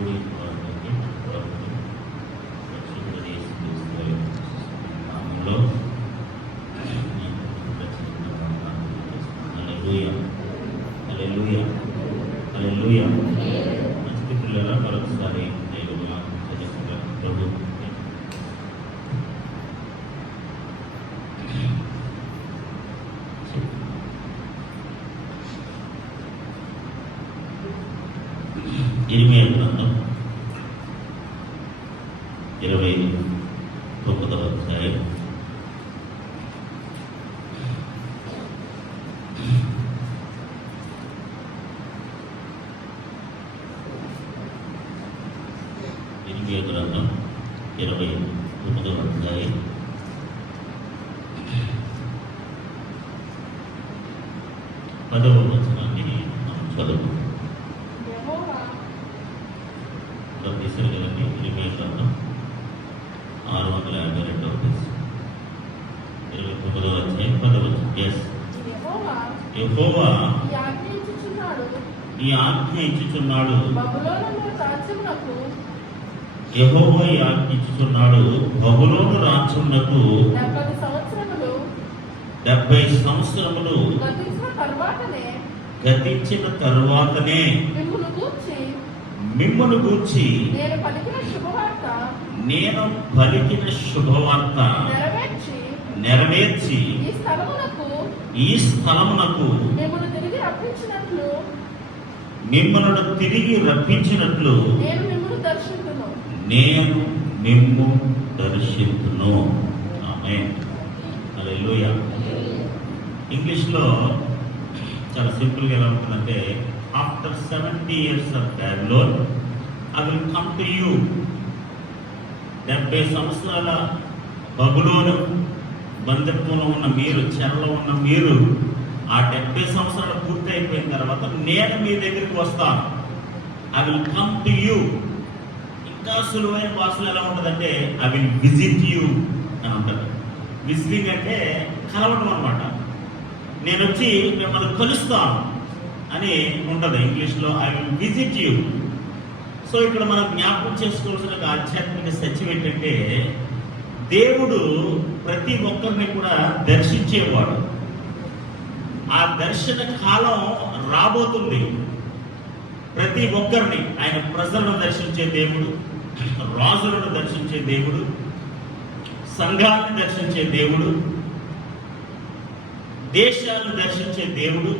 కూడి వారికి ప్రభువు రక్షకుడు యేసుక్రీస్తు వారి నామములో హల్లెలూయా హల్లెలూయా హల్లెలూయా. మంచి పిల్లల మరొకసారి ప్రభు ఇర్మియా గ్రంథం 29వ అధ్యాయం 10వ వచనాన్ని మనం చదువు. తీసారు కదండి. ఇర్మియా గ్రంథం 652వ పేజ్ 29వ అధ్యాయం 10వ వచనం. యెహోవా ఈ ఆజ్ఞ ఇచ్చుచున్నాడు. యెహోవా ఈ ఆజ్ఞ ఇచ్చుచున్నాడు, బబులోను రాజ్యమునకు 70 సంవత్సరములు గతించిన తరువాతనే మిమ్మును గూర్చి నేను పలికిన శుభవార్త నెరవేర్చి ఈ స్థలమునకు మిమ్మల్ని తిరిగి రప్పించినట్లు నేను మిమ్ము దర్శింతును. ఆమేన్. హల్లెలూయా. ఇంగ్లీష్లో చాలా సింపుల్గా ఎలా ఉంటుందంటే, after 70 years of Babylon, I will come to you. 70 సంవత్సరాల బబులోను బంధత్వంలో ఉన్న మీరు, చెరలో ఉన్న మీరు, ఆ 70 సంవత్సరాలు పూర్తి అయిపోయిన తర్వాత నేను మీ దగ్గరికి వస్తాను. I will come to you. ఇంకా సులువైన భాషలో ఎలా ఉంటుందంటే, ఐ విల్ విజిట్ యూ అని ఉంటుంది. విజిటింగ్ అంటే కలవటం అనమాట. నేను వచ్చి మిమ్మల్ని కలుస్తాను అని ఉంటుంది ఇంగ్లీష్లో. I will visit you. So ఇక్కడ మనం జ్ఞాపకం చేసుకోవాల్సిన ఆధ్యాత్మిక సత్యం ఏంటంటే, దేవుడు ప్రతి ఒక్కరిని కూడా దర్శించేవాడు. ఆ దర్శన కాలం రాబోతుంది. ప్రతి ఒక్కరిని ఆయన ప్రజలను దర్శించే దేవుడు, రాజులను దర్శించే దేవుడు, సంఘాలను దర్శించే దేవుడు, దేశాలను దర్శించే దేవుడు.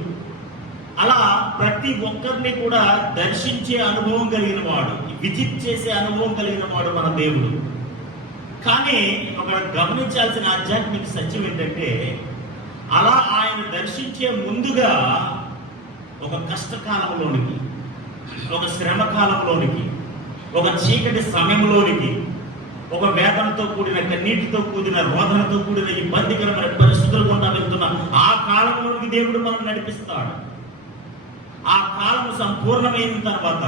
అలా ప్రతి ఒక్కరిని కూడా దర్శించే అనుభవం కలిగిన వాడు, విజిట్ చేసే అనుభవం కలిగిన వాడు మన దేవుడు. కానీ ఒక గమనించాల్సిన ఆధ్యాత్మిక సత్యం ఏంటంటే, అలా ఆయన దర్శించే ముందుగా ఒక కష్టకాలంలోనికి, ఒక శ్రమ కాలంలోనికి, ఒక చీకటి సమయంలోనికి, ఒక వేదనతో కూడిన, కన్నీటితో కూడిన, రోదనతో కూడిన ఇబ్బందికరమైన పరిస్థితులు గుండా వెళ్తున్న ఆ కాలంలోనికి దేవుడు మనం నడిపిస్తాడు. ఆ కాలం సంపూర్ణమైన తర్వాత,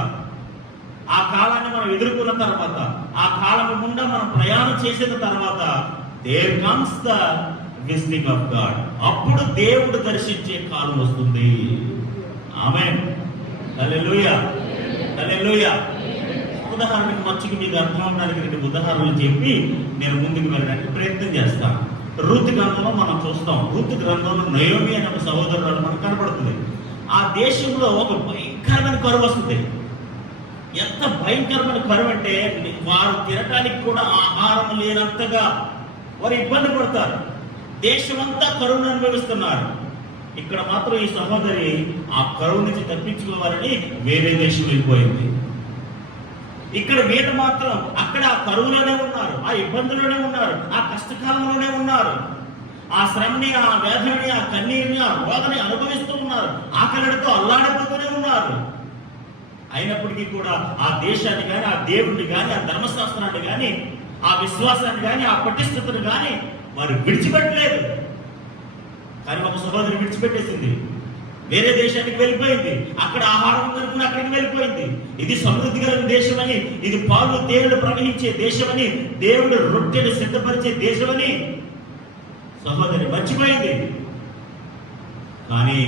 ఆ కాలాన్ని మనం ఎదుర్కొన్న తర్వాత, ఆ కాలం గుండా మనం ప్రయాణం చేసిన తర్వాత, there comes the visiting of God. అప్పుడు దేవుడు దర్శించే కాలం వస్తుంది. ఆమేన్. హల్లెలూయా హల్లెలూయా. ఉదాహరణకు మంచికి మీకు అర్థం అవడానికి 2 ఉదాహరణలు చెప్పి నేను ముందుకు వెళ్ళడానికి ప్రయత్నం చేస్తాను. రూతు గ్రంథంలో మనం చూస్తాం. రూతు గ్రంథంలో నయోమి అనే ఒక సహోదరురాలు మనకు కనపడుతుంది. ఆ దేశంలో ఒక భయంకరమైన కరువు వస్తుంది. ఎంత భయంకరమైన కరువు అంటే, వారు తినటానికి కూడా ఆహారం లేనంతగా వారు ఇబ్బంది పడతారు. దేశమంతా కరువును అనుభవిస్తున్నారు. ఇక్కడ మాత్రం ఈ సహోదరి ఆ కరువు నుంచి తప్పించుకోవాలని వేరే దేశం వెళ్ళిపోయింది. ఇక్కడ వీట మాత్రం అక్కడ ఆ కరువులోనే ఉన్నారు, ఆ ఇబ్బందుల్లోనే ఉన్నారు, ఆ కష్టకాలంలోనే ఉన్నారు. ఆ శ్రమని, ఆ వేదనని, ఆ కన్నీరుని, ఆ రోగని అనుభవిస్తూ ఉన్నారు. ఆకలితో అల్లాడిపోతూనే ఉన్నారు. అయినప్పటికీ కూడా ఆ దేశాన్ని కానీ, ఆ దేవుడిని కానీ, ఆ ధర్మశాస్త్రాన్ని కానీ, ఆ విశ్వాసాన్ని కానీ, ఆ పటిష్టతను కానీ వారు విడిచిపెట్టలేదు. కానీ ఒక సహోదరి విడిచిపెట్టేసింది, వేరే దేశానికి వెళ్ళిపోయింది. అక్కడ ఆహారం దొరుకుని అక్కడికి వెళ్ళిపోయింది. ఇది సమృద్ధి కలిగిన దేశమని, ఇది పాలు తేనెలు ప్రవహించే దేశమని, దేవుడు రొట్టెలు సిద్ధపరిచే దేశమని సహోదరి మర్చిపోయింది. కానీ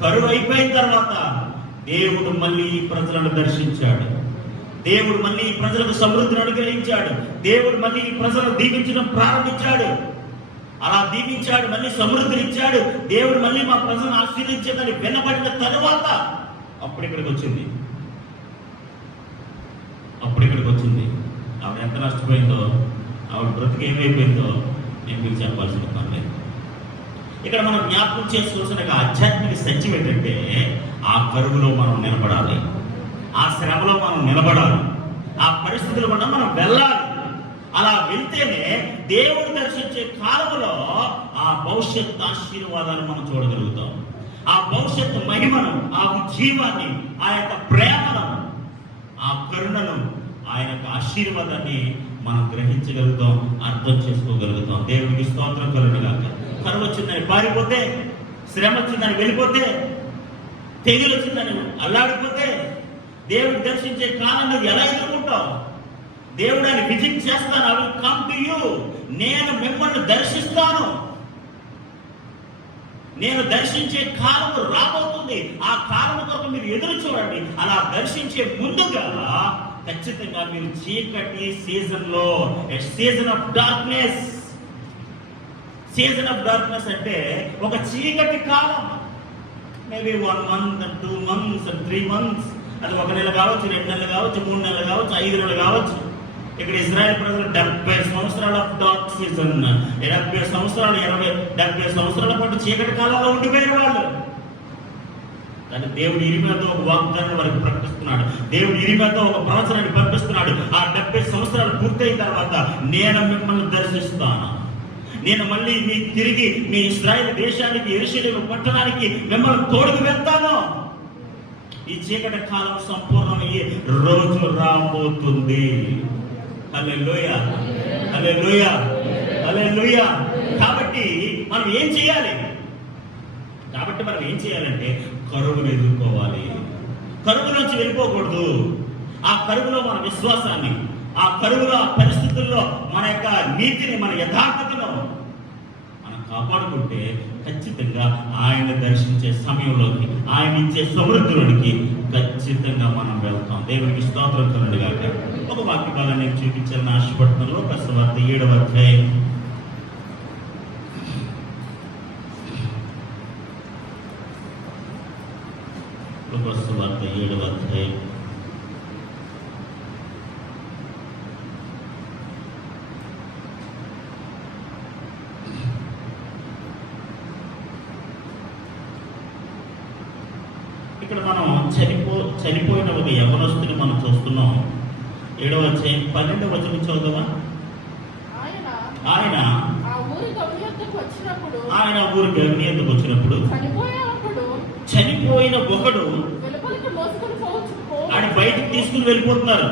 కరువు అయిపోయిన తర్వాత దేవుడు మళ్ళీ ప్రజలను దర్శించాడు. దేవుడు మళ్ళీ ఈ ప్రజలకు సమృద్ధిని అనుగ్రహించాడు. దేవుడు మళ్ళీ ఈ ప్రజలను దీవించడం ప్రారంభించాడు. అలా దీవించాడు, మళ్ళీ సమృద్ధిని ఇచ్చాడు. దేవుడు మళ్ళీ మా ప్రజలను ఆశీర్వదించేదని వినబడిన తరువాత అప్పుడు ఇక్కడికి వచ్చింది. ఆవిడ ఎంత నష్టపోయిందో, ఆవిడ బ్రతికి ఏమైపోయిందో నేను మీకు చెప్పాల్సిన పని లేదు. ఇక్కడ మనం జ్ఞాపకం చేసుకోవాల్సిన ఆధ్యాత్మిక సత్యం ఏంటంటే, ఆ కరువులో మనం నిలబడాలి, ఆ శ్రమలో మనం నిలబడాలి, ఆ పరిస్థితుల గుండా మనం వెళ్ళాలి. అలా వెళ్తేనే దేవుడు దర్శించే కాలంలో ఆ భవిష్యత్ ఆశీర్వాదాలు మనం చూడగలుగుతాం. ఆ భవిష్యత్తు మహిమను, ఆ జీవాన్ని, ఆ యొక్క ప్రేమను, ఆ కరుణను, ఆ యొక్క ఆశీర్వాదాన్ని మనం గ్రహించగలుగుతాం, అర్థం చేసుకోగలుగుతాం. దేవుడికి స్తోత్రం కలుగుగాక. కరువు వచ్చిందని పారిపోతే, శ్రమ వచ్చిందని వెళ్ళిపోతే, తెగులు వచ్చిందని అల్లాడిపోతే, దేవుడు దర్శించే కాలంలో ఎలా ఎదుర్కొంటాం? దేవుడు ఆయన విజిట్ చేస్తాను. I will come to you. నేను మిమ్మల్ని దర్శిస్తాను. నేను దర్శించే కాలం రాబోతుంది. ఆ కాలం కొరకు మీరు ఎదురు చూడండి. అలా దర్శించే ముందుగా ఖచ్చితంగా మీరు చీకటి సీజన్లో, season of darkness. Season of darkness అంటే ఒక చీకటి కాలం. Maybe 1 month and 2 months and 3 months. అది 1 నెల కావచ్చు, 2 నెలలు కావచ్చు, 3 నెలలు కావచ్చు, 5 నెలలు కావచ్చు. ఇక్కడ ఇజ్రాయెల్ ప్రజలు 70 సంవత్సరాల డార్క్ సీజన్, 70 సంవత్సరాల పాటు చీకటి కాలంలో ఉండిపోయిన వాళ్ళు. కానీ దేవుడు ఇరిమియాతో ఒక వాగ్దానం వారికి ప్రకటిస్తున్నాడు. దేవుడు ఇరిమియాతో ఒక ప్రవచనాన్ని పంపిస్తున్నాడు. ఆ 70 సంవత్సరాలు పూర్తయిన తర్వాత నేను మిమ్మల్ని దర్శిస్తాను. నేను మళ్ళీ తిరిగి మీ ఇశ్రాయేలు దేశానికి, యెరూషలేము పట్టణానికి మిమ్మల్ని తోడుకు వెళ్తాను. ఈ చీకటి కాలం సంపూర్ణమయ్యే రోజు రాబోతుంది. హల్లెలూయా, హల్లెలూయా, హల్లెలూయా. కాబట్టి మనం ఏం చేయాలంటే కరువును ఎదుర్కోవాలి. కరువులోంచి వెళ్ళిపోకూడదు. ఆ కరువులో మన విశ్వాసాన్ని, ఆ కరువులో, ఆ పరిస్థితుల్లో మన యొక్క నీతిని, మన యథార్థతను మనం కాపాడుకుంటే ఖచ్చితంగా ఆయన దర్శించే సమయంలోకి, ఆయన ఇచ్చే సమృద్ధిలోనికి ఖచ్చితంగా మనం వెళ్తాం. దేవునికి స్తోత్రం కలుగుగాక. ఒక వాక్యకాలను నేను చూపించాలని ఆశపడుతున్నాను. లూకాసు సువార్త 7వ అధ్యాయం. లూకాసు సువార్త 7వ అధ్యాయం. ఇక్కడ మనం చనిపోయిన ఒక యవనస్తుని మనం చూస్తున్నాం. 7వ అధ్యాయం 12వ వచనం చదువుదామా? ఆయన ఊరి గవిని యొద్దకు వచ్చినప్పుడు చనిపోయిన ఒకడు ఆయన బయటికి తీసుకుని వెళ్ళిపోతున్నారు.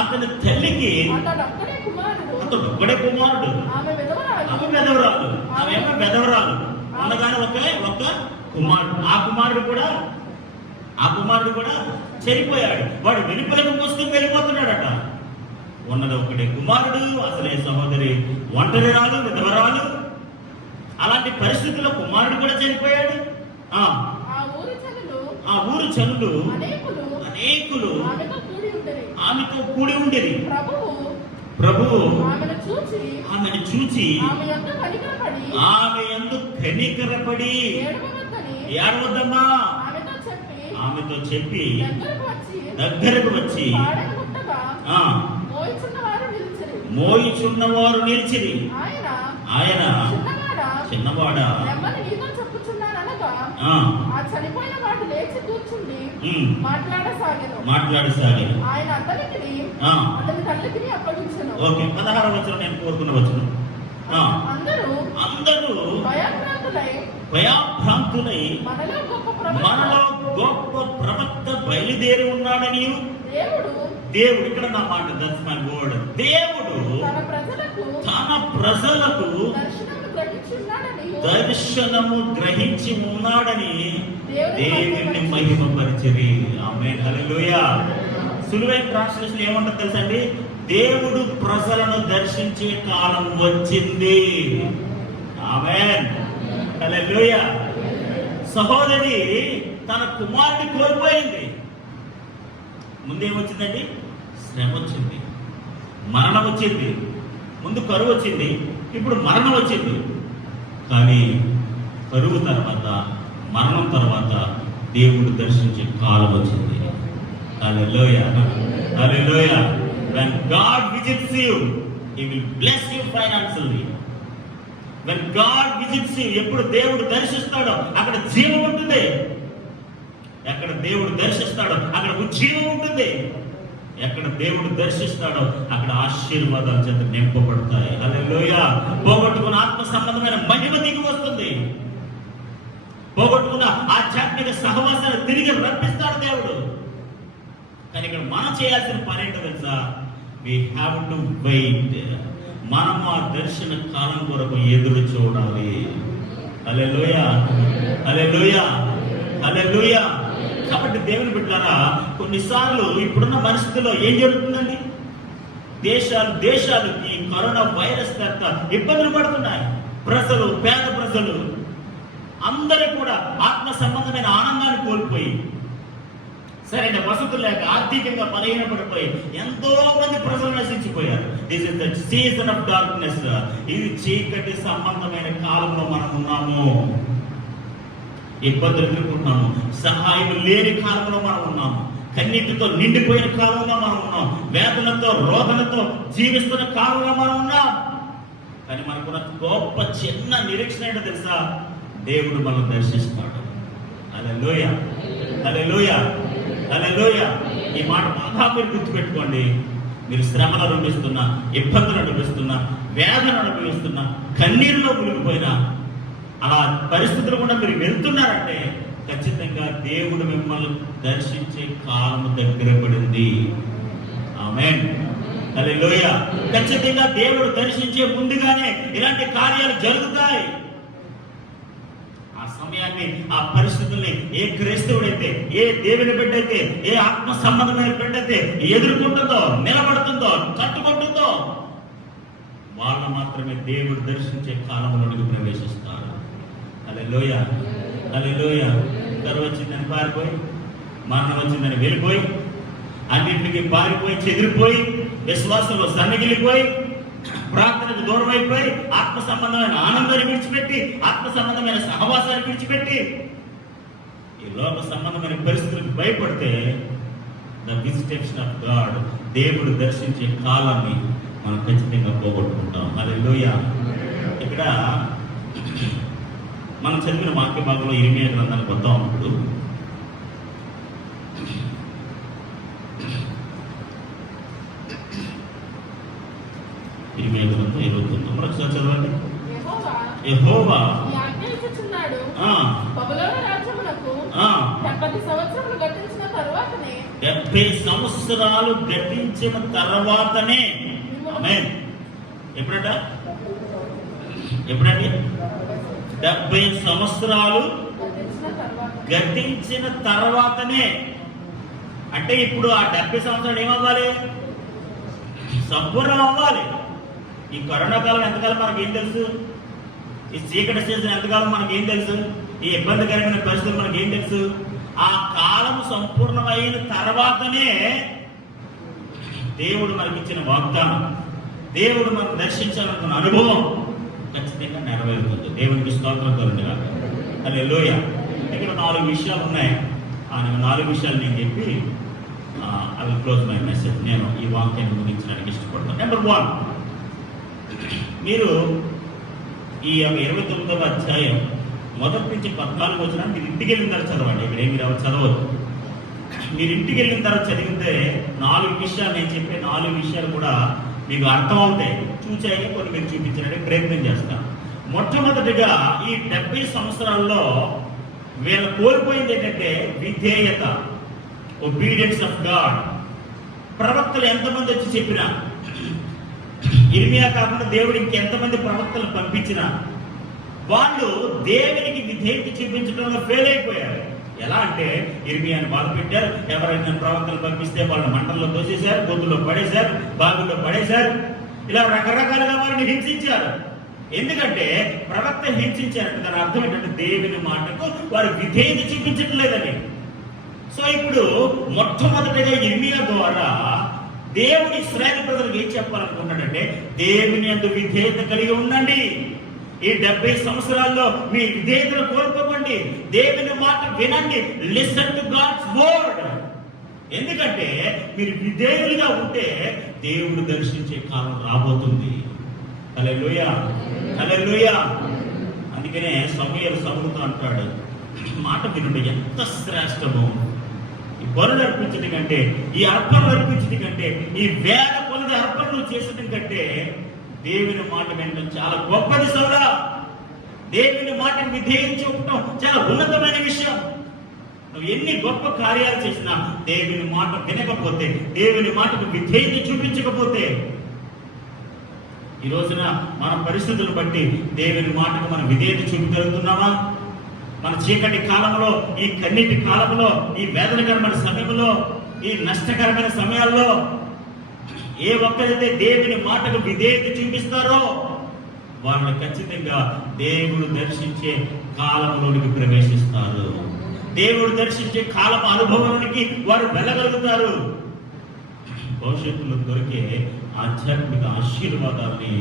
అతని తల్లికి అతడు ఒక్కడే కుమారుడు, ఆమె వెధవరాలు. అనగానే ఒక్క కుమారుడు. ఆ కుమారుడు కూడా చనిపోయాడు. వాడు వెలుపలకు మోసుకుని వెళ్ళిపోతున్నాడట. ఉన్నది ఒకటే కుమారుడు, అసలే సహోదరి ఒంటరిరాలు, విధవరాలు. అలాంటి పరిస్థితుల్లో కుమారుడు కూడా చనిపోయాడు. ఆ ఊరు జనులు అనేకులు ఆమెతో కూడి ఉండేది. ప్రభువు ఆమెను చూచి ఆమె యందు కనికరపడి ఏడవద్దమ్మా ఆమెతో చెప్పి దగ్గరకు వచ్చి మోయిచున్నవారు నిలిచిరి. ఆయన చిన్నవాడా మాట్లాడసాగాను. ఓకే, 16వ వచనం నేను కోరుకున్న వచనం. అందరూ భయాభ్రాంతులై మనలో గొప్ప ప్రవక్త బయలుదేరి ఉన్నాడని దేవుడు, ఇక్కడ నా మాట, దట్స్ మై వర్డ్, దేవుడు తన ప్రజలకు దర్శనము గ్రహించి ఉన్నాడని దేవుని మహిమపరిచిరి. ఆమేన్, హల్లెలూయా. సులువైన ట్రాన్స్లేషన్ ఏమంటారు తెలుసండి? దేవుడు ప్రజలను దర్శించే కాలం వచ్చింది. ఆమేన్, హల్లెలూయా. సహోదరి తన కుమారుడిని కోల్పోయింది. ముందేమొచ్చిందండి? శ్రమ వచ్చింది, మరణం వచ్చింది. ముందు కరువు వచ్చింది, ఇప్పుడు మరణం వచ్చింది. కానీ కరువు తర్వాత, మరణం తర్వాత దేవుడు దర్శించే కాలం వచ్చింది. హల్లెలూయా, హల్లెలూయా. When God visits you, He will bless you financially. When God visits you, ఎప్పుడు దేవుడు దర్శిస్తాడో అక్కడ జీవం ఉంటుంది. ఎక్కడ దేవుడు దర్శిస్తాడో అక్కడ ఉజ్జీవం ఉంటుంది. ఎక్కడ దేవుడు దర్శిస్తాడో అక్కడ ఆశీర్వాదాల చేత నింపబడతాయి. హల్లెలూయా. పోగొట్టుకున్న ఆత్మ సంబంధమైన మహిమ దిగి వస్తుంది. పోగొట్టుకున్న ఆధ్యాత్మిక సహవాసాలు తిరిగి రప్పిస్తాడు దేవుడు. కానీ ఇక్కడ మనం చేయాల్సిన పని ఏంటో తెలుసా? We have to wait. మనం ఆ దర్శన కాలం కొరకు ఎదురు చూడాలి. హల్లెలూయా, హల్లెలూయా, హల్లెలూయా. కాబట్టి దేవుని బిడ్డలారా, కొన్నిసార్లు ఇప్పుడున్న పరిస్థితుల్లో ఏం జరుగుతుందండి? దేశాలు ఈ కరోనా వైరస్ చేత ఇబ్బందులు పడుతున్నాయి. ప్రజలు, పేద ప్రజలు అందరూ కూడా ఆత్మ సంబంధమైన ఆనందాన్ని కోల్పోయి, సరైన వసతులు లేక ఆర్థికంగా బలహీన పడిపోయి ఎంతో మంది ప్రజలు నశించిపోయారు. This is the season of darkness. ఇది చీకటి సంబంధమైన కాలంలో మనం ఉన్నాము. ఇబ్బందులు ఎదుర్కొంటున్నాము. సహాయం లేని కాలంలో మనం ఉన్నాము. కన్నీటితో నిండిపోయిన కాలంలో మనం ఉన్నాం. వేదనతో, రోదనతో జీవిస్తున్న కాలంలో మనం ఉన్నాం. కానీ మనకున్న గొప్ప చిన్న నిరీక్షణ ఏంటో తెలుసా? దేవుడు మనం దర్శిస్తాడు. హల్లెలూయా, హల్లెలూయా, హల్లెలూయా. ఈ మాట బాగా మీరు గుర్తుపెట్టుకోండి. మీరు శ్రమలు అనుభవిస్తున్నా, ఇబ్బందులు అనుభవిస్తున్నా, వేదన అనుభవిస్తున్నా, కన్నీరులో మునిగిపోయినా, అలా పరిస్థితులు కూడా మీరు వెళ్తున్నారంటే ఖచ్చితంగా దేవుడు మిమ్మల్ని దర్శించే కాలము దగ్గర పడింది. ఆమేన్, హల్లెలూయా. ఖచ్చితంగా దేవుడు దర్శించే ముందుగానే ఇలాంటి కార్యాలు జరుగుతాయి. ఆ సమయాన్ని, ఆ పరిస్థితుల్ని ఏ క్రైస్తవుడైతే, ఏ దేవుని బిడ్డ అయితే, ఏ ఆత్మ సంబంధమైన బిడ్డ అయితే ఎదుర్కొంటుందో, నిలబడుతుందో, తట్టుకుంటుందో వాళ్ళు మాత్రమే దేవుడు దర్శించే కాలంలోనికి ప్రవేశిస్తారు. హల్లెలూయా, హల్లెలూయా. కరువు వచ్చిందని పారిపోయి, మరణం వచ్చిందని వెళ్ళిపోయి, అన్నింటికి పారిపోయి, చెదిరిపోయి, విశ్వాసంలో సన్నగిలిపోయి, ప్రార్థనకు దూరం అయిపోయి, ఆత్మ సంబంధమైన ఆనందాన్ని విడిచిపెట్టి, ఆత్మ సంబంధమైన సహవాసాన్ని విడిచిపెట్టి, ఈ లోక సంబంధమైన పరిస్థితులకు భయపడితే ద విజిటేషన్ ఆఫ్ గాడ్, దేవుడు దర్శించే కాలాన్ని మనం ఖచ్చితంగా పోగొట్టుకుంటాం. హల్లెలూయా. ఇక్కడ మనం చదివిన వాక్య భాగంలో ఇర్మియా గ్రంథానికి వద్దాం. అప్పుడు ఇర్మియా గ్రంథం 29 ఒకసారి చదవండి. యెహోవా 70 సంవత్సరాలు గతించిన తర్వాతనే, ఆమేన్. ఎప్పుడండి? 70 సంవత్సరాలు గతించిన తర్వాతనే. అంటే ఇప్పుడు ఆ 70 సంవత్సరాలు ఏమవ్వాలి? సంపూర్ణం అవ్వాలి. ఈ కరోనా కాలం ఎంతకాలం మనకేం తెలుసు? ఈ చీకటి సీజన్ ఎంతకాలం మనకేం తెలుసు? ఈ ఇబ్బందికరమైన పరిస్థితులు మనకేం తెలుసు? ఆ కాలం సంపూర్ణమైన తర్వాతనే దేవుడు మనకిచ్చిన వాగ్దానం, దేవుడు మనకు దర్శించాలనుకున్న అనుభవం ఖచ్చితంగా నెరవేరుతుంది. దేవునికి స్తోత్రం కలుగునుగాక. హల్లెలూయా. ఇక్కడ 4 విషయాలు ఉన్నాయి. ఆ 4 విషయాలు నేను చెప్పి I will close my message. నేను ఈ వాక్యాన్ని ముగించడానికి ఇష్టపడతాను. నెంబర్ 1, మీరు ఈ 29వ అధ్యాయం మొదటి నుంచి 14 వచ్చిన మీరు ఇంటికి వెళ్ళిన తర్వాత చదవండి. ఇక్కడ మీరు ఎవరు చదవద్దు. మీరు ఇంటికి వెళ్ళిన తర్వాత చదివితే 4 విషయాలు, నేను చెప్పే 4 విషయాలు కూడా మీకు అర్థమవుతాయి. చూచాయి కొన్ని మీకు చూపించడానికి ప్రయత్నం చేస్తాను. మొట్టమొదటిగా ఈ 70 సంవత్సరాల్లో వీళ్ళు కోల్పోయింది ఏంటంటే విధేయత, ఒబీడియన్స్ ఆఫ్ గాడ్. ప్రవక్తలు ఎంతమంది వచ్చి చెప్పినా, ఇర్మియా కాకుండా దేవుడు ఇంకెంతమంది ప్రవక్తలు పంపించినా వాళ్ళు దేవునికి విధేయత చూపించడంలో ఫెయిల్ అయిపోయారు. ఎలా అంటే ఇర్మియాని బాధ పెట్టారు. ఎవరైనా ప్రవక్తలు పంపిస్తే వాళ్ళని మంటల్లో తోసేశారు, గొంతులో పడేశారు, బాగుల్లో పడేశారు. ఇలా రకరకాలుగా వారిని హింసించారు. ఎందుకంటే ప్రవక్త హింసించారంటే దాని అర్థం ఏంటంటే దేవుని మాటకు వారు విధేయత చూపించడం లేదని. సో ఇప్పుడు మొట్టమొదటిగా ఇర్మియా ద్వారా దేవుని ఇశ్రాయేలు ప్రజలకు ఏం చెప్పాలనుకుంటాడంటే, దేవుని యందు విధేయత కలిగి ఉండండి. ఈ 70 సంవత్సరాల్లో మీ విధేయతను కోల్పోకండి. దేవుని మాట వినండి. Listen to God's word. ఎందుకంటే మీరు విధేయులుగా ఉంటే దేవుడు దర్శించే కాలం రాబోతుంది. హల్లెలూయా, హల్లెలూయా. అందుకనే సమూయేలు సౌలుతో అంటాడు, మాట వినుట ఎంత శ్రేష్టమో, ఈ బలులు అర్పించడం కంటే, ఈ అర్పణలు అర్పించడం కంటే, ఈ వేల కొలది అర్పణలు చేసడం కంటే దేవుని మాట వినడం చాలా గొప్పది సౌలా. దేవుని మాటను విధేయం చూపడం చాలా ఉన్నతమైన విషయం. నువ్వు ఎన్ని గొప్ప కార్యాలు చేసినా దేవుని మాట వినకపోతే, దేవుని మాటకు విధేయత చూపించకపోతే, ఈ రోజున మన పరిస్థితులను బట్టి దేవుని మాటకు మనం విధేయత చూపగలుగుతున్నామా? మన చీకటి కాలంలో, ఈ కన్నీటి కాలంలో, ఈ వేదనకరమైన సమయంలో, ఈ నష్టకరమైన సమయాల్లో ఏ ఒక్కరైతే దేవుని మాటకు విధేయత చూపిస్తారో వాళ్ళని ఖచ్చితంగా దేవుడు దర్శించే కాలంలోనికి ప్రవేశిస్తారు. దేవుడు దర్శించే కాలం అనుభవానికి వారు వెళ్ళగలుగుతారు. భవిష్యత్తులో దొరికే ఆధ్యాత్మిక ఆశీర్వాదాన్ని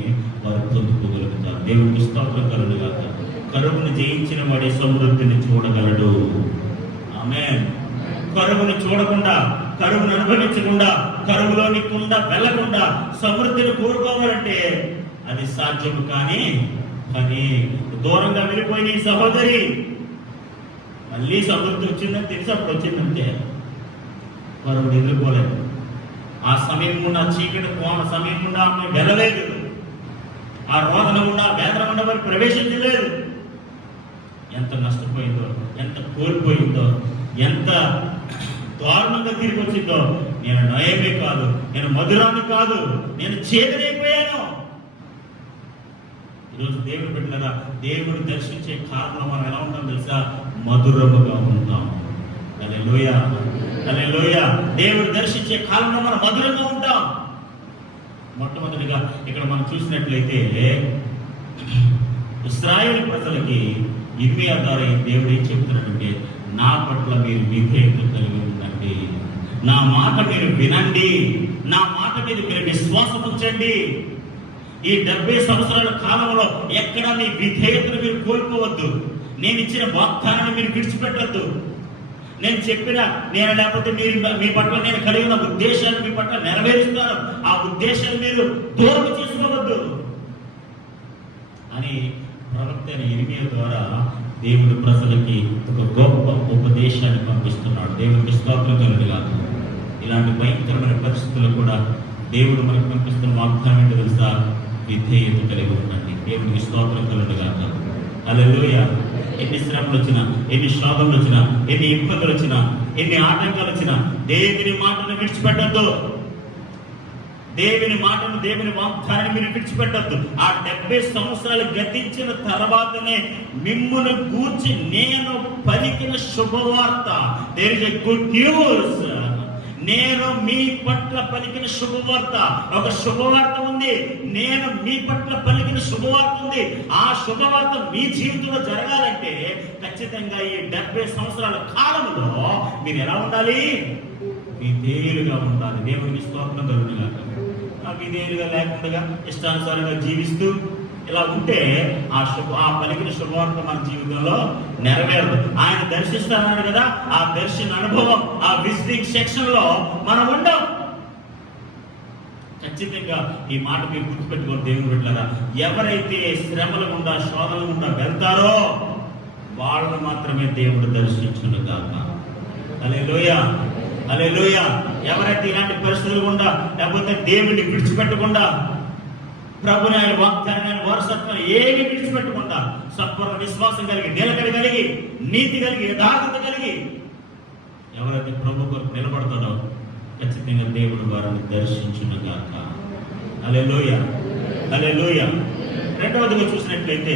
వారు పొందుకోగలుగుతారు. దేవుడికి స్తోత్రం కలుగుగాక. కరువును జయించిన వాడే సమృద్ధిని చూడగలడు. ఆమేన్. కరువును చూడకుండా, కరువును అనుభవించకుండా, కరువులోని కుండా వెళ్ళకుండా సమృద్ధిని కోరుకోవాలంటే అది సాధ్యము కానీ పని. దూరంగా వెళ్ళిపోయిన ఈ సహోదరి మళ్ళీ సమృద్ధి వచ్చిందని తెలిసి అప్పుడు వచ్చిందంటే కరువును ఎదుర్కోలేదు. ఆ సమయం గుండా, చీకటి సమయం గుండా ఆమె వెళ్ళలేదు. ఆ రోదన గుండా, వేదన గుండా వారు ప్రవేశించలేదు. ఎంత నష్టపోయిందో, ఎంత కోల్పోయిందో, ఎంత దారుణంగా తిరిగి వచ్చిందో. నేను నయమే కాదు, నేను మధురాన్ని కాదు, నేను చేదరైపోయాను. ఈరోజు దేవుడు పెట్టినరా, దేవుడు దర్శించే కారణం మనం ఎలా ఉంటాం తెలుసా? మధురముగా ఉంటాం. హల్లెలూయా, హల్లెలూయా. దేవుడు దర్శించే కాలంలో మనం మధురంగా ఉంటాం. మొట్టమొదటిగా ఇక్కడ మనం చూసినట్లయితే ఇశ్రాయేలు ప్రజలకి ఇర్మియా ద్వారా దేవుడు ఏం చెప్తున్నాడంటే, నా పట్ల మీరు విధేయత కలిగి ఉండండి, నా మాట మీరు వినండి, నా మాట మీద మీరు విశ్వాసం ఉంచండి. ఈ 70 సంవత్సరాల కాలంలో ఎక్కడ మీ విధేయతను మీరు కోల్పోవద్దు. నేను ఇచ్చిన వాగ్దానాన్ని మీరు విడిచిపెట్టద్దు. నేను చెప్పిన, నేను లేకపోతే మీరు మీ పట్ల నేను కలిగిన ఉద్దేశాలు మీ పట్ల నెరవేరుస్తాను, ఆ ఉద్దేశాలు మీరు దూరం చేసుకోవద్దు అని ప్రవక్త ఇర్మియా ద్వారా దేవుడు ప్రజలకి ఒక గొప్ప ఉపదేశాన్ని పంపిస్తున్నాడు. దేవుడికి స్తోత్రం కలుగుగాక. ఇలాంటి భయంకరమైన పరిస్థితుల్లో కూడా దేవుడు మనకు పంపిస్తున్న వాగ్దానం ఏంటో తెలుసా? విధేయత కలిగి ఉండండి. దేవుడికి స్తోత్రం కలుగుగాక. హల్లెలూయా. ఎన్ని శ్రమలు వచ్చినా, ఎన్ని శోధనలు వచ్చినా, ఎన్ని ఇబ్బందులు వచ్చినా, ఎన్ని ఆటంకాలు వచ్చినా దేవుని మాటను విడిచిపెట్టద్దు. దేవుని మాటను, దేవుని వాగ్దానాన్ని మీరు విడిచిపెట్టద్దు. ఆ 70 సంవత్సరాలు గతించిన తర్వాతనే మిమ్మును గూర్చి నేను పలికిన శుభవార్త, there is a good news. నేను మీ పట్ల పలికిన శుభవార్త, ఒక శుభవార్త ఉంది. నేను మీ పట్ల పలికిన శుభవార్త ఉంది. ఆ శుభవార్త మీ జీవితంలో జరగాలంటే ఖచ్చితంగా ఈ 70 సంవత్సరాల కాలంలో మీరు ఎలా ఉండాలి? విధేయులుగా ఉండాలి. దేవుడికి స్తోత్రం కలుగుగాక. విధేయులుగా లేకుండా ఇష్టానుసారంగా జీవిస్తూ ఇలా ఉంటే ఆ పలికిన శుభవార్త మన జీవితంలో నెరవేరదు. ఆయన దర్శిస్తానన్నాడు కదా, ఆ దర్శన అనుభవం, ఆ విజిటింగ్ సెక్షన్ లో మనం ఉండం. ఖచ్చితంగా ఈ మాట మీరు గుర్తుపెట్టుకోవాలి. దేవుని బిడ్డలారా, ఎవరైతే శ్రమల గుండా, శోధనల గుండా వెళ్తారో వాళ్ళను మాత్రమే దేవుడు దర్శించును గాక. హల్లెలూయా, హల్లెలూయా. ఎవరైతే ఇలాంటి పరిస్థితులు గుండా, లేకపోతే దేవుడిని విడిచిపెట్టకుండా, ప్రభుని ఆయన వాగ్దానాన్ని, వారసత్వం ఏమి విడిచిపెట్టకుండా సత్వర విశ్వాసం కలిగి, నిలకడ కలిగి, నీతి కలిగి, యథార్థత కలిగి ఎవరైతే ప్రభు కొరకు నిలబడతారో ఖచ్చితంగా దేవుడు వారిని దర్శించును గాక. హల్లెలూయా, హల్లెలూయా. రెండవదిగా చూసినట్లయితే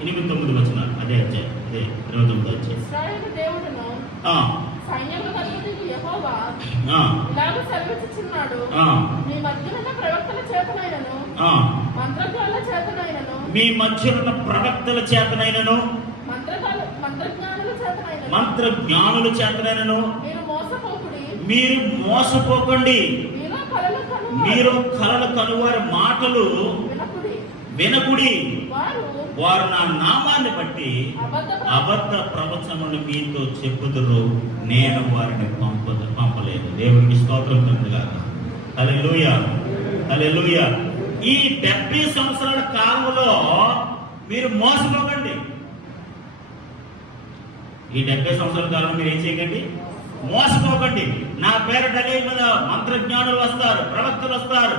8-9 వచనాలు, అదే 29 వచ్చాయి. మీ మధ్య ఉన్న ప్రవక్తల చేతనైనను మంత్రజ్ఞాన మంత్ర జ్ఞానుల చేతనైనను మీరు మోసపోకుడి. మీరు మోసపోకండి. మీరు కలలు మీరు కలలు కనువారి మాటలు వినకుడి. వినకుడి. వారు నా నామాన్ని బట్టి అబద్ధ అబద్ధ ప్రవచనములు మీతో చెప్పుదురు, నేను వారిని పంపలేదు. దేవునికి స్తోత్రం కలుగుగాక. హల్లెలూయా, హల్లెలూయా. ఈ 70 సంవత్సరాల కాలంలో మీరు మోసపోకండి. ఈ 70 సంవత్సరాల కాలంలో మీరు ఏం చేయకండి? మోసపోకండి. నా పేరిట అనేక మంది మంత్రజ్ఞానులు వస్తారు, ప్రవక్తలు వస్తారు.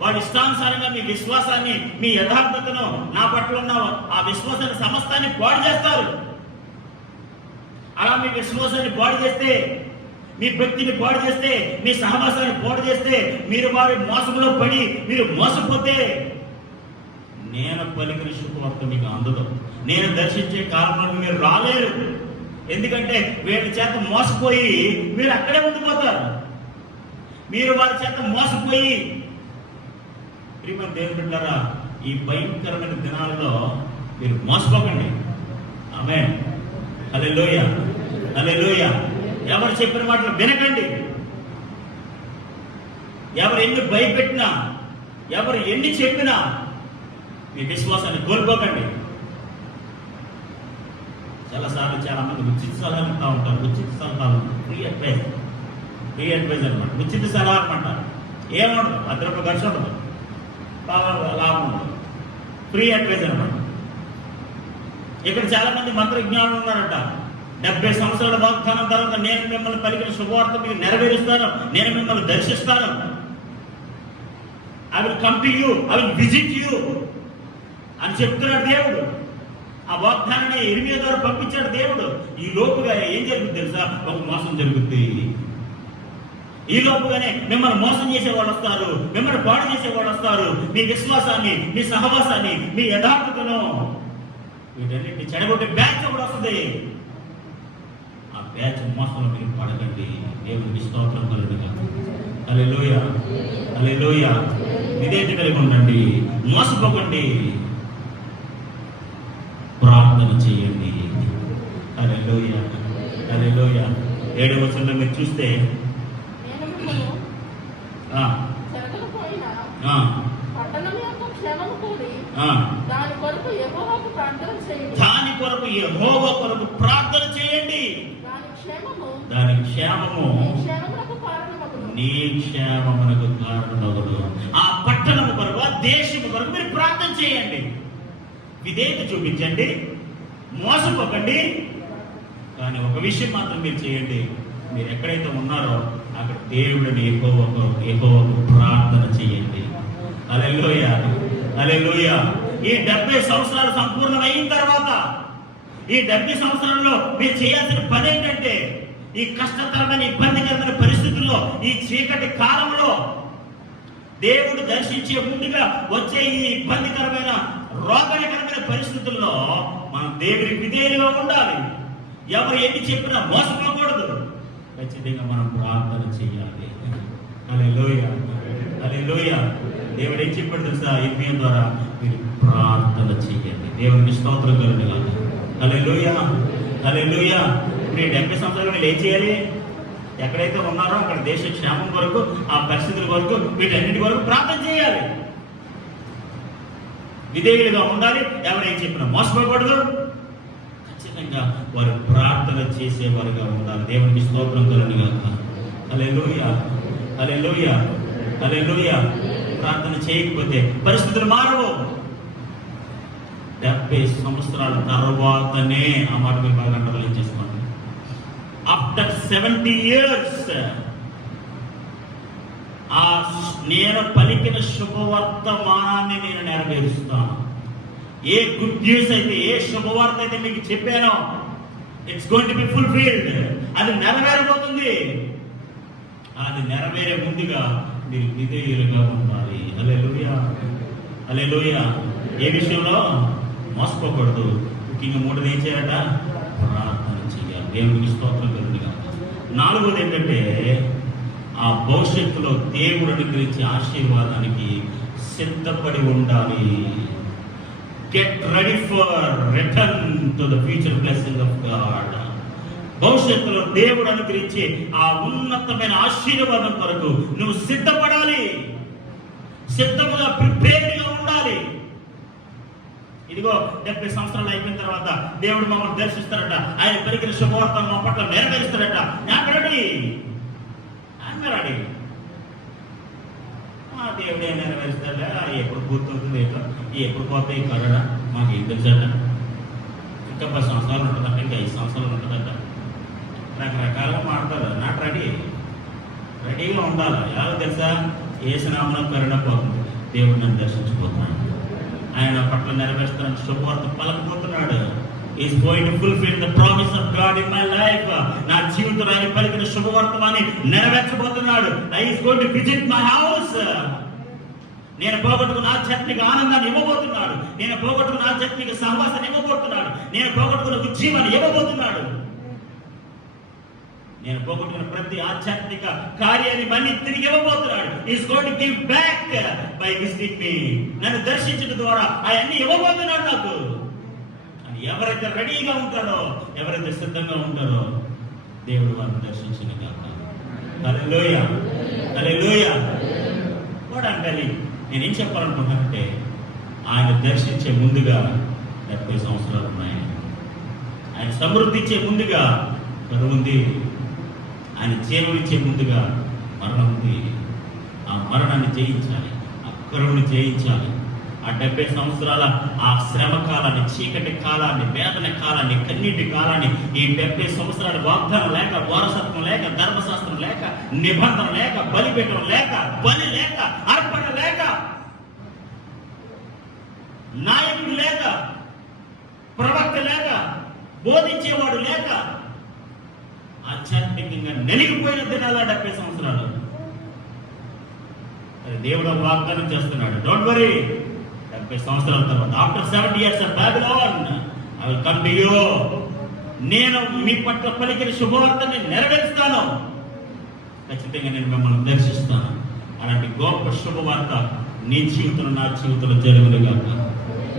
వాడి ఇష్టానుసారంగా మీ విశ్వాసాన్ని, మీ యథార్థతను, నా పట్ల ఉన్న ఆ విశ్వాసాన్ని సమస్తాన్ని పాడు చేస్తారు. అలా మీ విశ్వాసాన్ని పాడు చేస్తే, మీ భక్తిని పాడు చేస్తే, మీ సహవాసాన్ని పాడు చేస్తే, మీరు వారి మోసంలో పడి మీరు మోసపోతే నేను పలికిన శుభవార్త మీకు అందదు. నేను దర్శించే కాలంలో మీరు రాలేరు. ఎందుకంటే వీళ్ళ చేత మోసపోయి మీరు అక్కడే ఉండిపోతారు. మీరు వారి చేత మోసపోయి ప్రియమైన దేవుని బిడ్డలారా, ఈ భయంకరమైన దినాలలో మీరు మోసపోకండి. ఆమేన్, హల్లెలూయా, హల్లెలూయా. ఎవరు చెప్పిన మాటలు వినకండి. ఎవరు ఎన్ని భయపెట్టినా, ఎవరు ఎన్ని చెప్పినా మీ విశ్వాసాన్ని కోల్పోకండి. చాలాసార్లు చాలా మంది ఉచిత సలహాలు ఇస్తూ ఉంటారు. ఉచిత సలహాలు, ఫ్రీ అడ్వైజ్ అనమాట. ఉచిత సలహా అనమాట. ఏముండదు, 10 రూపాయలు ఖర్చు ఉండదు, లాభం ఉండదు. ఫ్రీ అడ్వైజ్ అనమాట. ఇక్కడ చాలా మంది మంత్రజ్ఞానులు ఉన్నారట. 70 సంవత్సరాల వాగ్దానం తర్వాత నేను మిమ్మల్ని పలికిన శుభవార్త మీకు నెరవేరుస్తాను, నేను మిమ్మల్ని దర్శిస్తాను, I will come to you, I will visit you అని చెప్తున్నాడు దేవుడు. ఆ వాగ్దానాన్ని ఇర్మియా ద్వారా పంపించాడు దేవుడు. ఈ లోపుగా ఏం జరుగుతుంది తెలుసా? ఒక మోసం జరుగుద్ది. ఈ లోపుగానే మిమ్మల్ని మోసం చేసేవాళ్ళు వస్తారు, మిమ్మల్ని పాడు చేసేవాళ్ళు వస్తారు. మీ విశ్వాసాన్ని, మీ సహవాసాన్ని, మీ యథార్థతను వీటన్నిటిని చెడగొట్టే బ్యాచ్ కూడా వస్తుంది. ఆ బ్యాచ్ మోసంలో మీరు పడకండి. దేవుడికి స్తోత్రం కలుగుగా. హల్లెలూయా, హల్లెలూయా. విధేయత కలిగి ఉండండి, మోసపోకండి, ప్రార్థన చేయండి. హల్లెలూయా, హల్లెలూయా. 7వ వచనంలో మీరు చూస్తే దాని కొరకు యెహోవాకు ప్రార్థన చేయండి. దాని క్షేమము నీ క్షేమమునకు కారణమగును. ఆ పట్టణము కొరకు, ఆ దేశము కొరకు మీరు ప్రార్థన చేయండి. విధేయత చూపించండి, మోసపోకండి. కానీ ఒక విషయం మాత్రం మీరు చేయండి. మీరు ఎక్కడైతే ఉన్నారో అక్కడ దేవుడిని యెహోవాకు ప్రార్థన చేయండి. హల్లెలూయా, హల్లెలూయా. ఈ 70 సంవత్సరాలు సంపూర్ణమైన తర్వాత, ఈ 70 సంవత్సరాల్లో మీరు చేయాల్సిన పని ఏంటంటే, ఈ కష్టతరమైన ఇబ్బందికరమైన పరిస్థితుల్లో, ఈ చీకటి కాలంలో దేవుడు దర్శించే ముందుగా వచ్చే ఈ ఇబ్బందికరమైన రోగకరమైన పరిస్థితుల్లో మనం దేవుడి విధేయులుగా ఉండాలి. ఎవరు ఎన్ని చెప్పినా మోసపోకూడదు. ఖచ్చితంగా మనం ప్రార్థన చేయాలి. హల్లెలూయా, హల్లెలూయా. దేవుడు ఏం చెప్పాడు తెలుసా? ఇర్మియా ద్వారా మీరు ప్రార్థన చేయండి. దేవునికి స్తోత్రం కలుగుగా. హల్లెలూయా, హల్లెలూయా. ఇప్పుడు 70 సంవత్సరాలు మీరు ఏం చేయాలి? ఎక్కడైతే ఉన్నారో అక్కడ దేశ క్షేమం కొరకు, ఆ పరిస్థితుల కొరకు, వీటన్నిటి వరకు ప్రార్థన చేయాలి. విధేయులుగా ఉండాలి. ఎవరేం చెప్పినా మోసపోకూడదు. ఖచ్చితంగా వారు ప్రార్థన చేసేవారుగా ఉండాలి. దేవునికి స్తోత్రం కలుగుగా. హల్లెలూయా, హల్లెలూయా, హల్లెలూయా. ప్రార్థన చేయకపోతే పరిస్థితులు మారవు. 70 సంవత్సరాల తర్వాతనే, ఆ మాట మీరు బాగా అండర్లైన్ చేసుకోండి, ఆఫ్టర్ 70 years ఆ నేను పలికిన శుభవర్తమానాన్ని నేను నెరవేరుస్తాను. ఏ గుడ్ న్యూస్ అయితే, ఏ శుభవార్త అయితే మీకు చెప్పానో, it's going to be fulfilled. అది నెరవేరబోతుంది. అది నెరవేరే ముందుగా మీరు విధేయులుగా ఉండాలి. హల్లెలూయా, హల్లెలూయా. ఏ విషయంలో మోసపోకూడదు. ముఖ్యంగా 3ది ఏం చేయాలట? ప్రార్థన చేయాలి. దేవునికి స్తోత్రం కలుగుగా. 4వది ఏంటంటే, ఆ భవిష్యత్తులో దేవుడు అనుగ్రహించే ఆశీర్వాదానికి సిద్ధపడి ఉండాలి. Get ready for return to the future blessing of God. భవిష్యత్తులో దేవుడు అనుగ్రహించే ఆ ఉన్నతమైన ఆశీర్వాదం కొరకు నువ్వు సిద్ధపడాలి, సిద్ధముగా ప్రిపేర్డ్గా ఉండాలి. ఇదిగో 70 సంవత్సరాలు అయిపోయిన తర్వాత దేవుడు మమ్మల్ని దర్శిస్తారట, ఆయన పలికిన శుభవార్తను మా పట్ల నెరవేరుస్తారట. నాకు రెడీ, రెడీ. దేవుడే నెరవేరుస్తాడా, ఎప్పుడు పూర్తవుతుంది, ఎప్పుడు పోతాయి కరోనా మాకు ఏం తెలుసట. ఇంకా 10 సంవత్సరాలు ఉంటుందట, ఇంకా 5 సంవత్సరాలు ఉంటుందట. రకరకాలుగా మాట్లాడతారు. నాకు రెడీగా ఉండాలి. ఎలా తెలుసా, ఏసునామమున కరోనా పోతుంది, దేవుడు నన్ను దర్శించిపోతున్నాడు, ఆయన పట్ల నెరవేరుస్తానని శుభవార్త పలకపోతున్నాడు. Is going to fulfil the promise of God in my life. నా జీవితంలో ఆయన పలికిన శుభవార్తని నెరవేర్చబోతున్నాడు. Is going to visit my house. నేను పోగొట్టుకున్న ఆధ్యాత్మిక ఆనందాన్ని ఇవ్వబోతున్నాడు, నేను పోగొట్టుకున్న ఆధ్యాత్మిక సహవాసాన్ని ఇవ్వబోతున్నాడు, నేను పోగొట్టుకున్న ఉజ్జీవాన్ని ఇవ్వబోతున్నాడు, నేను పోగొట్టుకున్న ప్రతి ఆధ్యాత్మిక కార్యాన్ని మళ్ళీ తిరిగి ఇవ్వబోతున్నాడు. Is going to give back by visiting me. నన్ను దర్శించడం ద్వారా అవన్నీ ఇవ్వబోతున్నాడు నాకు. అని ఎవరైతే రెడీగా ఉంటారో, ఎవరైతే సిద్ధంగా ఉంటారో, దేవుడు వారిని దర్శించిన కాక. హల్లెలూయా, హల్లెలూయా. వాడు అంటే నేనేం చెప్పాలనుకుంటున్నానంటే, ఆయన దర్శించే ముందుగా 70 సంవత్సరాలు ఉన్నాయి, ఆయన సమృద్ధించే ముందుగా కరువు ఉంది, ఆయన జీవనిచ్చే ముందుగా మరణం ఉంది. ఆ మరణాన్ని జయించాలి, ఆ కరువుని జయించాలి. ఆ 70 సంవత్సరాల ఆ శ్రమ కాలాన్ని, చీకటి కాలాన్ని, వేదన కాలాన్ని, కన్నీటి కాలాన్ని, ఈ 70 సంవత్సరాల వాగ్దానం లేక, వారసత్వం లేక, ధర్మశాస్త్రం లేక, నిబంధన లేక, బలిపీఠం లేక, బలి లేక, అర్పణ లేక, నాయకుడు లేక, ప్రవక్త లేక, బోధించేవాడు లేక, ఆధ్యాత్మికంగా నెలిగిపోయిన దినాల 70 సంవత్సరాలు. దేవుడు వాగ్దానం చేస్తున్నాడు, డోంట్ వరీ, 70 సంవత్సరాల తర్వాత, after 70 years of Babylon, I will come to you. నేను మీ పట్ల పలికిన శుభవార్తని నెరవేరుస్తాను, ఖచ్చితంగా నేను మిమ్మల్ని దర్శిస్తాను. అలాంటి గొప్ప శుభవార్త నీ జీవితంలో, నా జీవితంలో జరుగునుగాక.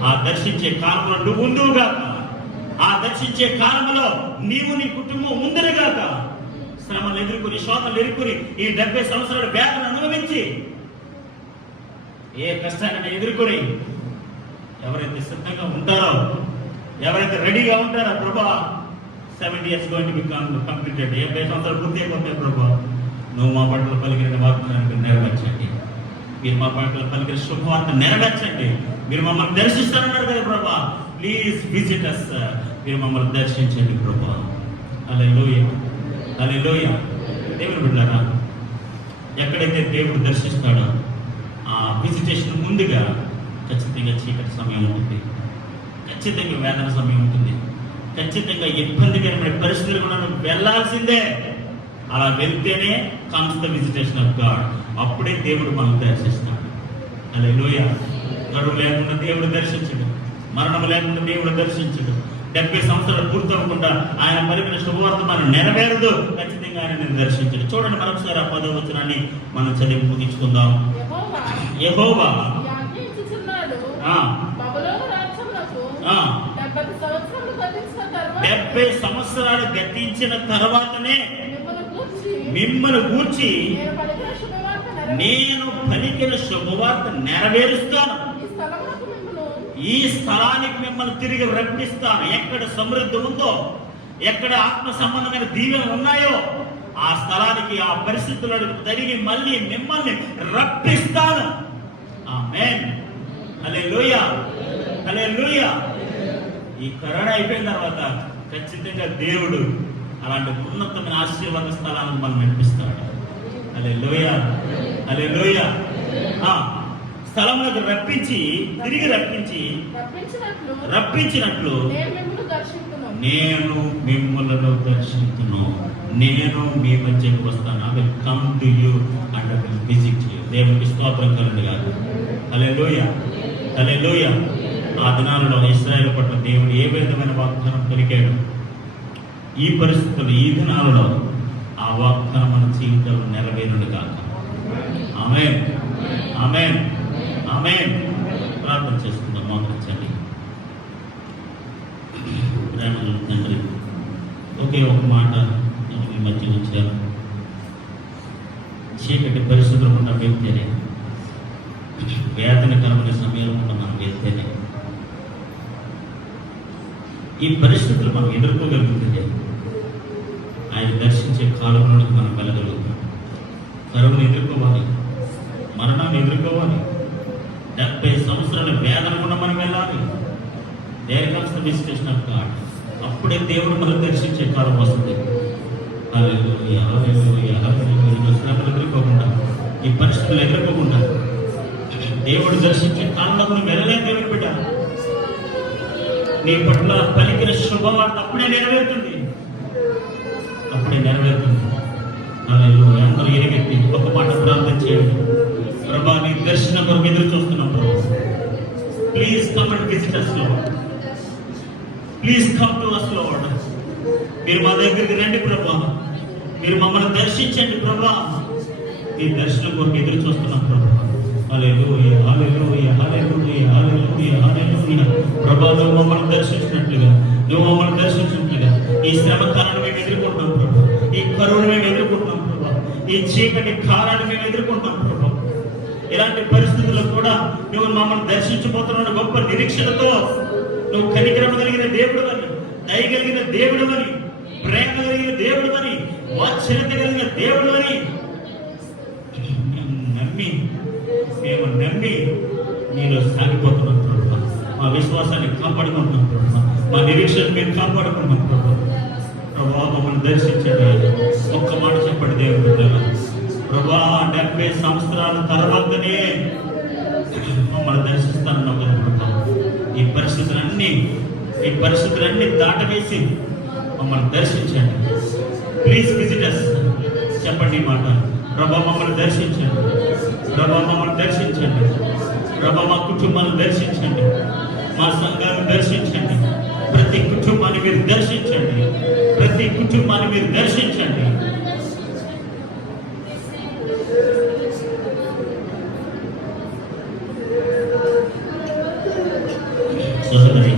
ఆ దర్శించే కాలంలో నువ్వు ఉండుగాక, ఆ దర్శించే కాలంలో నీవు, నీ కుటుంబం ఉందరుగాక. శ్రమలు ఎదుర్కొని, శోధనలు ఎదుర్కొని, ఈ 70 సంవత్సరాల వేదన అనుభవించి, ఏ కష్టాన్ని ఎదుర్కొని ఎవరైతే సిద్ధంగా ఉంటారో, ఎవరైతే రెడీగా ఉంటారో, ప్రభా 70 years going to become completed, 70 సంవత్సరాలు పూర్తి అయిపోతాయి ప్రభా, నువ్వు మా పట్ల పలికిన వాగ్దానాన్ని నెరవేర్చండి, మీరు మా పట్ల పలికిన శుభవార్త నెరవేర్చండి, మీరు మమ్మల్ని దర్శిస్తారన్నారు కదా ప్రభా, ప్లీజ్ విజిట్ అస్, మీరు మమ్మల్ని దర్శించండి ప్రభా. హల్లెలూయా, హల్లెలూయా. దేవుని బిడ్డలారా, ఎక్కడైతే దేవుడు దర్శిస్తాడో ఆ విజిటేషన్ ముందుగా ఖచ్చితంగా చీకటి సమయం ఉంటుంది, ఖచ్చితంగా వేదన సమయం ఉంటుంది, ఖచ్చితంగా ఇబ్బందికరమైన పరిస్థితులు కూడా వెళ్ళాల్సిందే. అలా వెళ్తేనే comes the visitation of God. అప్పుడే దేవుడు మనం దర్శిస్తాడు. హల్లెలూయా. గడువు లేకుండా దేవుడు దర్శించడు, మరణం లేకుండా దేవుడు దర్శించడు. 70 సంవత్సరాలు పూర్తవకుండా ఆయన పలికిన శుభవార్త మనం నెరవేరదు, ఖచ్చితంగా ఆయన దర్శించడు. చూడండి మరొకసారి ఆ 10వ వచనాన్ని మనం చదివి ముగించుకుందాం. యెహోవా 70 సంవత్సరాలు గతించిన తర్వాతనే మిమ్మల్ని గూర్చి నేను పలికిన శుభవార్త నెరవేరుస్తాను, ఈ స్థలానికి మిమ్మల్ని తిరిగి రప్పిస్తాను. ఎక్కడ సమృద్ధి ఉందో, ఎక్కడ ఆత్మ సంబంధమైన దీవెనలు ఉన్నాయో, ఆ స్థలానికి, ఆ పరిస్థితులను తిరిగి మళ్ళీ మిమ్మల్ని రప్పిస్తాను. ఆమేన్, హల్లెలూయా, హల్లెలూయా. ఈ కరోనా అయిపోయిన తర్వాత ఖచ్చితంగా దేవుడు అలాంటి ఉన్నతమైన ఆశీర్వాద స్థలాలను మనం నడిపిస్తాడు. హల్లెలూయా, హల్లెలూయా. స్థలంలోకి తిరిగి రప్పించినట్లు నేను మిమ్మల్ని దర్శించును, నేను మీ మధ్యకు వస్తాను. I will come to you and I will visit you. దేవునికి స్తోత్రం కలుగును గాక. హల్లెలూయా, హల్లెలూయా. ఆ దినాలలో ఇశ్రాయేలు పట్ల దేవుడు ఏ విధమైన వాగ్దానం పలికాడు, ఈ పరిస్థితులు, ఈ దినాలలో ఆ వాగ్దానం మన జీవితంలో నెరవేరును గాక. ఆమేన్, ఆమేన్, ఆమేన్. ప్రార్థన చేసుకుందాం, మోకరించండి. ప్రేమగల తండ్రి, ఒకే ఒక మాట నేను మీ మధ్య ఉంచాను. చీకటి పరిస్థితులు ఉన్న వ్యక్తినే, వేదనకరమైన సమయంలో ఉన్న మన వ్యక్తినే ఈ పరిస్థితులు మనం ఎదుర్కోగలుగుతుంటే ఆయన దర్శించే కాలంలోకి మనం వెళ్ళగలుగుతాం. కరువును ఎదుర్కోవాలి, మరణాన్ని ఎదుర్కోవాలి, 70 సంవత్సరాల వేదన కూడా మనం వెళ్ళాలి. There comes the visitation of God. అప్పుడే దేవుడు మనం దర్శించే కాలం వస్తుంది. హల్లెలూయా, హల్లెలూయా, హల్లెలూయా. శ్రమలు ఎదుర్కోకుండా, ఈ పరిస్థితులు ఎదుర్కోకుండా దేవుడు దర్శించే కాలంలో మనం వెళ్ళలేని దేవుడు బిడ్డ. నీ పట్ల పలికిన శుభవార్త అప్పుడే నెరవేరుతుంది, అప్పుడే నెరవేరుతుంది. హల్లెలూయా. అందరూ ఎరిగెత్తి ఒక మాట ప్రార్థన చేయండి. ప్రభా, నీ దర్శనం కొరకు ఎదురు చూస్తున్నాం ప్రభు. Please come and visit us Lord. Please come to us Lord. మీరు మా దగ్గరికి రండి ప్రభా, మీరు మమ్మల్ని దర్శించండి ప్రభా. ఈ దర్శనం కొరకు ఎదురు చూస్తున్నాం ప్రభా. హల్లెలూయా, హల్లెలూయా, హల్లెలూయా, హల్లెలూయా, హల్లెలూయా. ప్రభా, నువ్వు మమ్మల్ని దర్శించినట్లుగా, నువ్వు మమ్మల్ని దర్శించినట్లుగా ఈ శ్రమ కాలాన్ని మేము ఎదుర్కొంటున్నాం ప్రభా, ఈ కరువును మేము ఎదుర్కొంటున్నాం ప్రభా, ఈ చీకటి కాలాన్ని మేము ఎదుర్కొంటున్నాం ప్రభా. ఇలాంటి పరిస్థితుల్లో కూడా నువ్వు మమ్మల్ని దర్శించబోతున్న గొప్ప నిరీక్షణతో నువ్వు కనికరమ కలిగిన దేవుడు అని, దయ కలిగిన దేవుడు అని, ప్రేమ కలిగిన దేవుడు అని, వాత్సల్యత కలిగిన దేవుడు అని మేము నమ్మి నీలో సాగిపోతున్నాం ప్రభా. మా విశ్వాసాన్ని కాపాడుకుంటున్నాం ప్రభా, మా నిరీక్షణ మేము కాపాడుకుంటున్నాం ప్రభా. ప్రభా, మమ్మల్ని దర్శించండి. ఒక్క మాట చెప్పండి దేవుడు బిడ్డలారా. ప్రభా, 70 సంవత్సరాల తర్వాతనే మమ్మల్ని దర్శిస్తానన్నావు కదా ప్రభా. ఈ పరిస్థితులన్నీ దాటవేసి మమ్మల్ని దర్శించండి. Please visit us. చెప్పండి ఈ మాట. ప్రభా, మమ్మల్ని దర్శించండి. ప్రభా, మమ్మల్ని దర్శించండి. ప్రభా, మా కుటుంబాన్ని దర్శించండి, మా సంఘాన్ని దర్శించండి. ప్రతి కుటుంబాన్ని మీరు దర్శించండి, ప్రతి కుటుంబాన్ని మీరు దర్శించండి. సోదరి,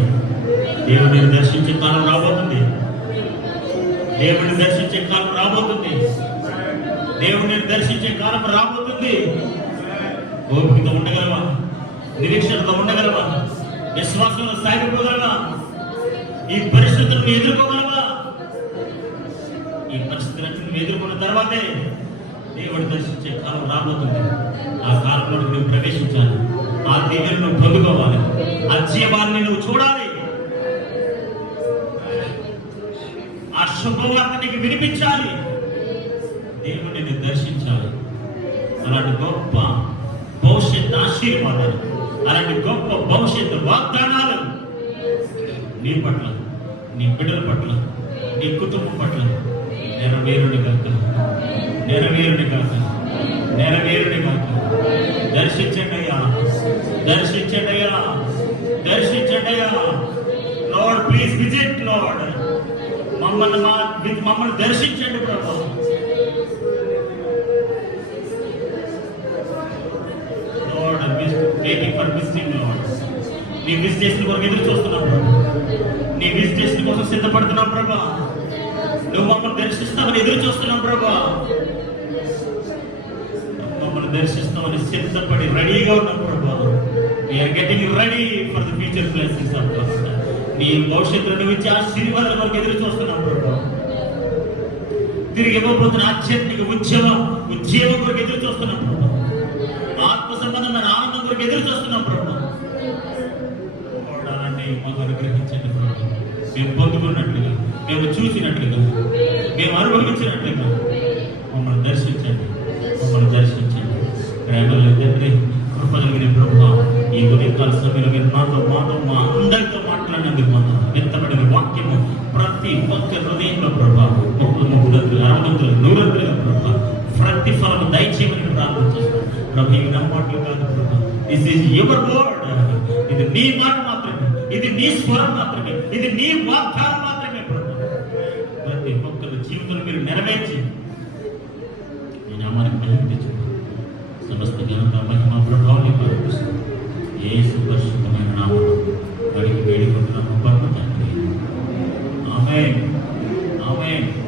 దేవుడిని దర్శించే కాలం రాబోతుంది. దేవుడిని దర్శించే కాలం రాబోతుంది. దేవుడిని దర్శించే కాలం రాబోతుంది. ఓపికతో ఉండగలవా? నిరీక్షణతో ఉండగలవా? విశ్వాసంలో సాగిపోగలవా? ఈ పరిస్థితులను ఎదుర్కోగలవా? ఈ పరిస్థితులను ఎదుర్కొన్న తర్వాతే దేవుడు దర్శించే కాలం రాబోతుంది. ఆ కాలంలో నువ్వు ప్రవేశించాలి, ఆ దీవెనను నువ్వు పొందుకోవాలి, ఆ జీవాన్ని నువ్వు చూడాలి, ఆ శుభవార్త నీకు వినిపించాలి, దేవుడిని దర్శించాలి. అలాంటి గొప్ప భవిష్యత్ ఆశీర్వాదాలు, అలాంటి గొప్ప భవిష్యత్తు వాగ్దానాలు నీ పట్ల, నీ బిడ్డల పట్ల, నీ కుటుంబం పట్ల నెరవేరుని కాక, నెరవేరుని కాక, నెరవేరుని కాక. దర్శించండి అయ్యా, దర్శించండి అయ్యా, దర్శించండి అయ్యా. Lord, please visit lord. మమ్మల్ని దర్శించండి ప్రభు. నీ విజిటేషన్ కొరకు ఎదురు చూస్తున్నాం ప్రభు, నీ విజిటేషన్ కోసం సిద్ధపడుతున్నాం ప్రభా. నువ్వు మమ్మల్ని దర్శిస్తామని ఎదురు చూస్తున్నాం ప్రభా. మమ్మల్ని దర్శిస్తామని సిద్ధపడి రెడీగా ఉన్నాం ప్రభా. We are getting ready for the future blessings of God. నీ భవిష్యత్తులో నువ్వు ఇచ్చే ఆశీర్వాదాల కొరకు ఎదురు చూస్తున్నాం ప్రభా. తిరిగి ఇవ్వబోతున్న ఆధ్యాత్మిక ఉద్యమం కొరకు ఎదురు చూస్తున్నాం ప్రభా. ఆత్మ సంబంధమైన ఆనందం కొరకు ఎదురు చూస్తున్నాం ప్రభా. మాకు అనుగ్రహించండి ప్రభా. మేము పొందుకున్నట్లుగా, మేము చూసినట్లుగా, మేము అనుభవించినట్లుగా మమ్మల్ని దర్శించండి, మమ్మల్ని దర్శించండి. ప్రేమలో తండ్రి, కృపలిగిన ప్రభా, ఈ ఉదయకాల సమయంలో మీరు మాతో మా అందరితో మాట్లాడినందుకు మాత్రం విత్తబడిన వాక్యము ప్రతి ఒక్క హృదయంలో ప్రభా 30 60 100 ప్రభా ప్రతిఫలం దయచేయమని ప్రార్థన చేస్తాం ప్రభా. ఇవి నా మాటలు కాదు ప్రభా, దిస్ ఈజ్ యువర్ వర్డ్. ఇది నీ మాట మాత్రమే, ఇది నీ స్వరం మాత్రమే, ఇది నీ వాగ్దానం మాత్రమే ప్రభా. ప్రతి ఒక్కరి జీవితంలో మీరు నెరవేర్చి మీ నామానికి మహిమ తెచ్చుకోండి. సమస్త ఘనత మహిమ ప్రభావం యేసు పరిశుద్ధమైన నామములో అడిగి వేడుకుంటున్నాము పరమ తండ్రి. ఆమేన్, ఆమేన్. ఆమేన్.